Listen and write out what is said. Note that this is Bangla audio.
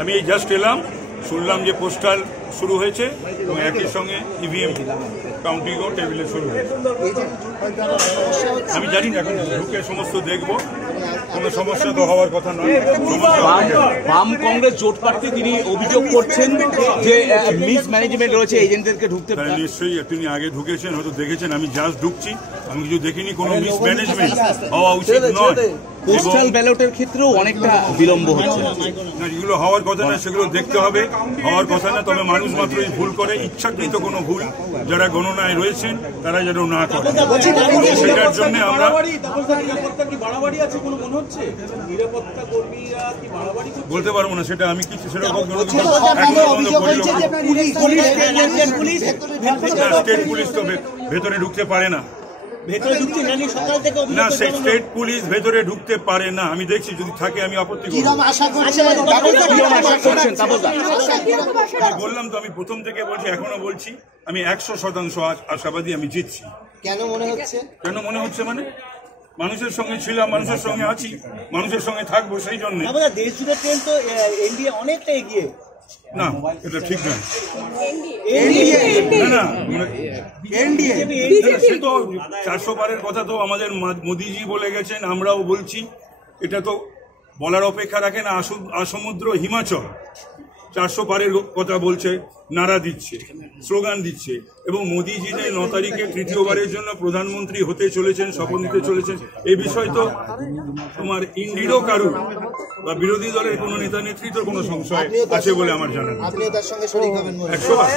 আমি এই জাস্ট এলাম, শুনলাম যে পোস্টাল শুরু হয়েছে এবং একই সঙ্গে ইভিএম কাউন্টিংও টেবিলে শুরু হয়েছে। আমি জানি না, এখন ঢুকে সমস্ত দেখবো, কোনো সমস্যা তো হওয়ার কথা নয়। বাম কংগ্রেস জোট প্রার্থী তিনি অভিযোগ করছেন যে মিসম্যানেজমেন্ট রয়েছে এজেন্টদেরকে ঢুকতে। নিশ্চয়ই তিনি আগে ঢুকেছেন, হয়তো দেখেছেন। আমি জাস্ট ঢুকছি, আমি কিছু দেখিনি কোনো মিসম্যানেজমেন্ট হওয়া উচিত নয়। পোস্টাল ব্যালটের ক্ষেত্রেও অনেকটা বিলম্ব হচ্ছে। না, যেগুলো হওয়ার কথা না সেগুলো দেখতে হবে, হওয়ার কথা না। তবে মানুষ মাত্রই ভুল করে, ইচ্ছাকৃত কোনো ভুল যারা গণনায় রয়েছেন তারা যেন না করে, সেটার জন্য আমরা বলতে পারবো না। সেটা আমি কিছু সেরকম স্টেট পুলিশ তো ভেতরে ঢুকতে পারে না। না, স্টেট পুলিশ ভেতরে ঢুকতে পারে না। আমি দেখছি, যদি থাকে আমি আপত্তি করব। বললাম তো, আমি প্রথম থেকে বলছি, এখনো বলছি, আমি 100% আশাবাদী আমি জিতছি। কেন মনে হচ্ছে? কেন মনে হচ্ছে মানে মানুষের সঙ্গে ছিলাম, মানুষের সঙ্গে আছি, মানুষের সঙ্গে থাকবো, সেই জন্য। দেশ জুড়ে ট্রেন তো এনডিএ অনেকটা এগিয়ে। না, এটা ঠিক নয়। সে তো 400 পারের কথা তো আমাদের মোদিজি বলে গেছেন, আমরাও বলছি। এটা তো বলার অপেক্ষা রাখে না। আসমুদ্র হিমাচল 400 পারের কথা বলছে, নারা দিচ্ছে, স্লোগান দিচ্ছে, এবং মোদিজি যে 9 তারিখে তৃতীয়বারের জন্য প্রধানমন্ত্রী হতে চলেছেন, শপথ নিতে চলেছেন, এই বিষয় তো তোমার ইন্ডিরও কারুর বা বিরোধী দলের কোনো নেতা নেতৃত্ব কোনো সংশয় আছে বলে আমার জানা নেই। আপনিও তার সঙ্গে শরীক হবেন 100বার।